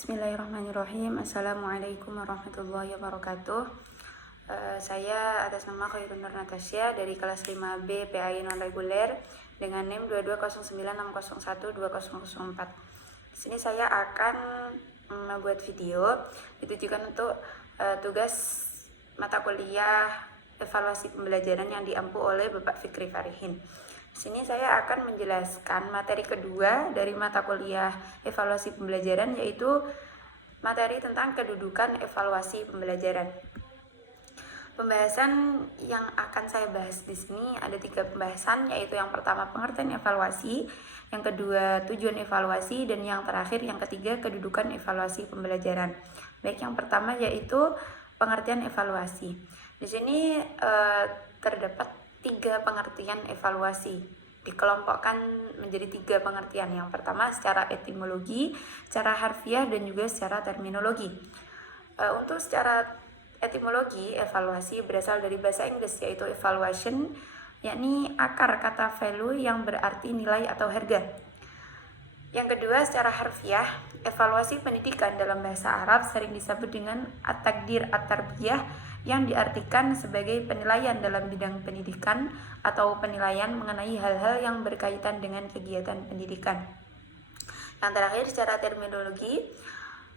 Bismillahirrahmanirrahim. Assalamualaikum warahmatullahi wabarakatuh. Saya atas nama Khairun Nur Natasya dari kelas 5B PAI non reguler dengan NIM 22096012004. Di sini saya akan membuat video ditujukan untuk tugas mata kuliah evaluasi pembelajaran yang diampu oleh Bapak Fikri Farihin. Di sini saya akan menjelaskan materi kedua dari mata kuliah evaluasi pembelajaran, yaitu materi tentang kedudukan evaluasi pembelajaran. Pembahasan yang akan saya bahas di sini ada 3 pembahasan, yaitu yang pertama pengertian evaluasi, yang kedua tujuan evaluasi, dan yang terakhir yang ketiga kedudukan evaluasi pembelajaran. Baik, yang pertama yaitu pengertian evaluasi. Di sini terdapat 3 pengertian evaluasi, dikelompokkan menjadi 3 pengertian. Yang pertama secara etimologi, secara harfiah, dan juga secara terminologi. Untuk secara etimologi, evaluasi berasal dari bahasa Inggris, yaitu evaluation, yakni akar kata value yang berarti nilai atau harga. Yang kedua secara harfiah, evaluasi pendidikan dalam bahasa Arab sering disebut dengan at-takdir at-tarbiyah, yang diartikan sebagai penilaian dalam bidang pendidikan atau penilaian mengenai hal-hal yang berkaitan dengan kegiatan pendidikan. Yang terakhir secara terminologi,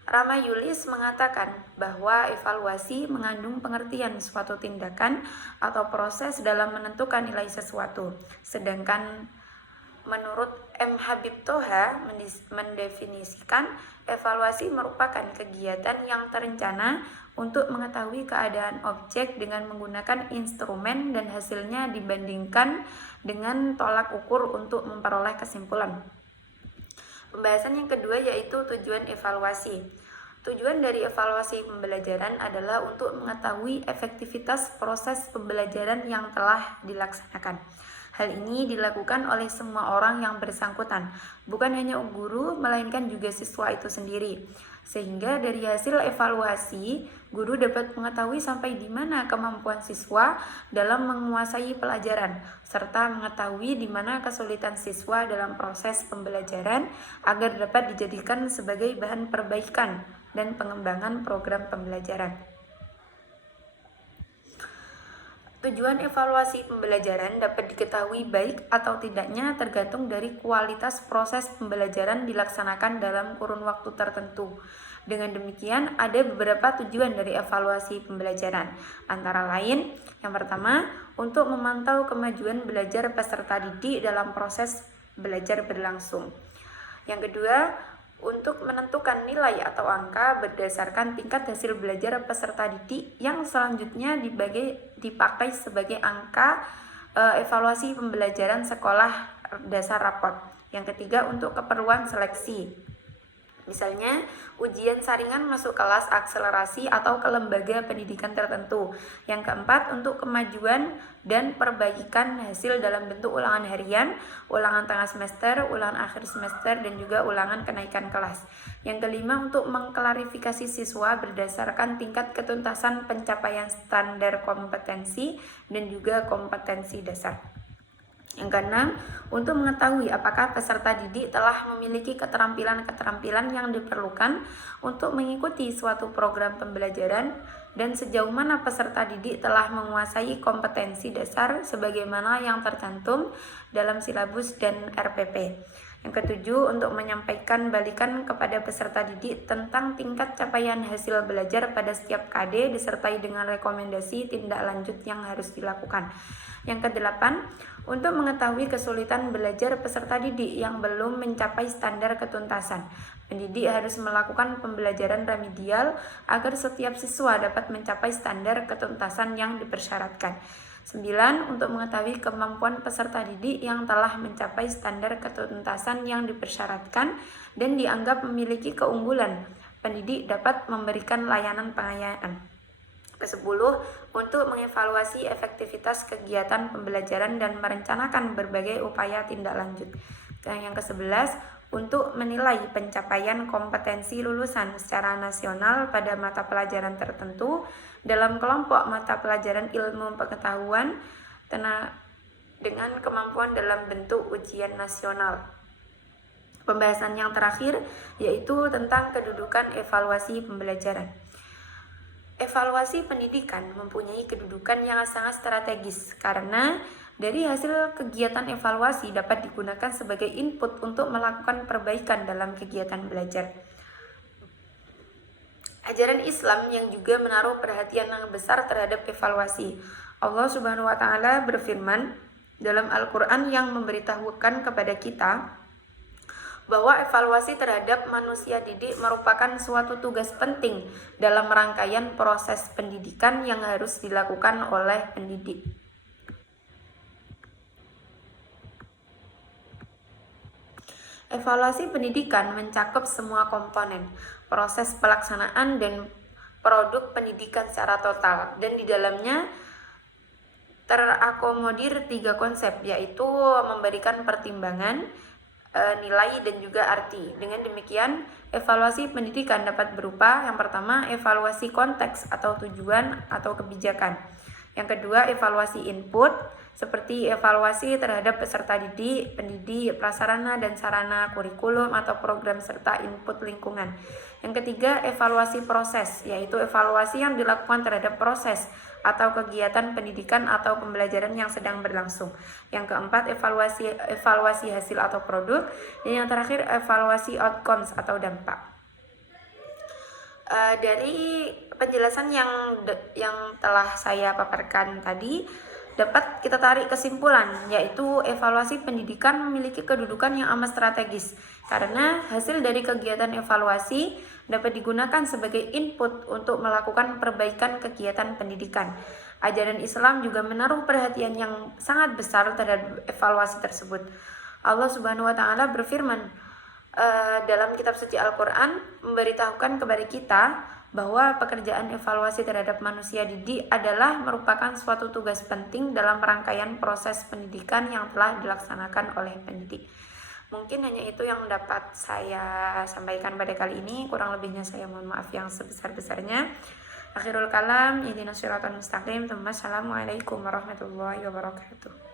Rama Yulis mengatakan bahwa evaluasi mengandung pengertian suatu tindakan atau proses dalam menentukan nilai sesuatu. Sedangkan menurut M. Habib Toha mendefinisikan evaluasi merupakan kegiatan yang terencana untuk mengetahui keadaan objek dengan menggunakan instrumen dan hasilnya dibandingkan dengan tolak ukur untuk memperoleh kesimpulan. Pembahasan yang kedua yaitu tujuan evaluasi. Tujuan dari evaluasi pembelajaran adalah untuk mengetahui efektivitas proses pembelajaran yang telah dilaksanakan. Hal ini dilakukan oleh semua orang yang bersangkutan, bukan hanya guru, melainkan juga siswa itu sendiri. Sehingga dari hasil evaluasi, guru dapat mengetahui sampai di mana kemampuan siswa dalam menguasai pelajaran, serta mengetahui di mana kesulitan siswa dalam proses pembelajaran agar dapat dijadikan sebagai bahan perbaikan dan pengembangan program pembelajaran. Tujuan evaluasi pembelajaran dapat diketahui baik atau tidaknya tergantung dari kualitas proses pembelajaran dilaksanakan dalam kurun waktu tertentu. Dengan demikian, ada beberapa tujuan dari evaluasi pembelajaran. Antara lain, yang pertama, untuk memantau kemajuan belajar peserta didik dalam proses belajar berlangsung. Yang kedua, untuk menentukan nilai atau angka berdasarkan tingkat hasil belajar peserta didik yang selanjutnya dipakai sebagai angka evaluasi pembelajaran sekolah dasar raport. Yang ketiga, untuk keperluan seleksi. Misalnya, ujian saringan masuk kelas akselerasi atau ke lembaga pendidikan tertentu. Yang keempat, untuk kemajuan dan perbaikan hasil dalam bentuk ulangan harian, ulangan tengah semester, ulangan akhir semester, dan juga ulangan kenaikan kelas. Yang kelima, untuk mengklarifikasi siswa berdasarkan tingkat ketuntasan pencapaian standar kompetensi dan juga kompetensi dasar. Yang keenam, untuk mengetahui apakah peserta didik telah memiliki keterampilan-keterampilan yang diperlukan untuk mengikuti suatu program pembelajaran dan sejauh mana peserta didik telah menguasai kompetensi dasar sebagaimana yang tercantum dalam silabus dan RPP. Yang ketujuh, untuk menyampaikan balikan kepada peserta didik tentang tingkat capaian hasil belajar pada setiap KD disertai dengan rekomendasi tindak lanjut yang harus dilakukan. Yang kedelapan, untuk mengetahui kesulitan belajar peserta didik yang belum mencapai standar ketuntasan. Pendidik harus melakukan pembelajaran remedial agar setiap siswa dapat mencapai standar ketuntasan yang dipersyaratkan. 9. Untuk mengetahui kemampuan peserta didik yang telah mencapai standar ketuntasan yang dipersyaratkan dan dianggap memiliki keunggulan, pendidik dapat memberikan layanan pengayaan. Ke-10, untuk mengevaluasi efektivitas kegiatan pembelajaran dan merencanakan berbagai upaya tindak lanjut. Dan yang ke-11, untuk menilai pencapaian kompetensi lulusan secara nasional pada mata pelajaran tertentu dalam kelompok mata pelajaran ilmu pengetahuan dengan kemampuan dalam bentuk ujian nasional. Pembahasan yang terakhir yaitu tentang kedudukan evaluasi pembelajaran. Evaluasi pendidikan mempunyai kedudukan yang sangat strategis karena dari hasil kegiatan evaluasi dapat digunakan sebagai input untuk melakukan perbaikan dalam kegiatan belajar. Ajaran Islam yang juga menaruh perhatian yang besar terhadap evaluasi. Allah Subhanahu wa taala berfirman dalam Al-Qur'an yang memberitahukan kepada kita bahwa evaluasi terhadap manusia didik merupakan suatu tugas penting dalam rangkaian proses pendidikan yang harus dilakukan oleh pendidik. Evaluasi pendidikan mencakup semua komponen, proses pelaksanaan dan produk pendidikan secara total, dan di dalamnya terakomodir 3 konsep, yaitu memberikan pertimbangan, nilai, dan juga arti. Dengan demikian, evaluasi pendidikan dapat berupa yang pertama, evaluasi konteks atau tujuan atau kebijakan. Yang kedua, evaluasi input, seperti evaluasi terhadap peserta didik, pendidik, prasarana dan sarana, kurikulum atau program, serta input lingkungan. Yang ketiga, evaluasi proses, yaitu evaluasi yang dilakukan terhadap proses atau kegiatan pendidikan atau pembelajaran yang sedang berlangsung. Yang keempat, evaluasi hasil atau produk. Dan yang terakhir, evaluasi outcomes atau dampak. Dari penjelasan yang telah saya paparkan tadi, dapat kita tarik kesimpulan, yaitu evaluasi pendidikan memiliki kedudukan yang amat strategis karena hasil dari kegiatan evaluasi dapat digunakan sebagai input untuk melakukan perbaikan kegiatan pendidikan. Ajaran Islam juga menaruh perhatian yang sangat besar terhadap evaluasi tersebut. Allah Subhanahu wa taala berfirman dalam kitab suci Al-Qur'an memberitahukan kepada kita bahwa pekerjaan evaluasi terhadap manusia didik adalah merupakan suatu tugas penting dalam rangkaian proses pendidikan yang telah dilaksanakan oleh pendidik. Mungkin hanya itu yang dapat saya sampaikan pada kali ini. Kurang lebihnya saya mohon maaf yang sebesar-besarnya. Akhirul kalam, ihdinas siratal mustaqim. Assalamualaikum warahmatullahi wabarakatuh.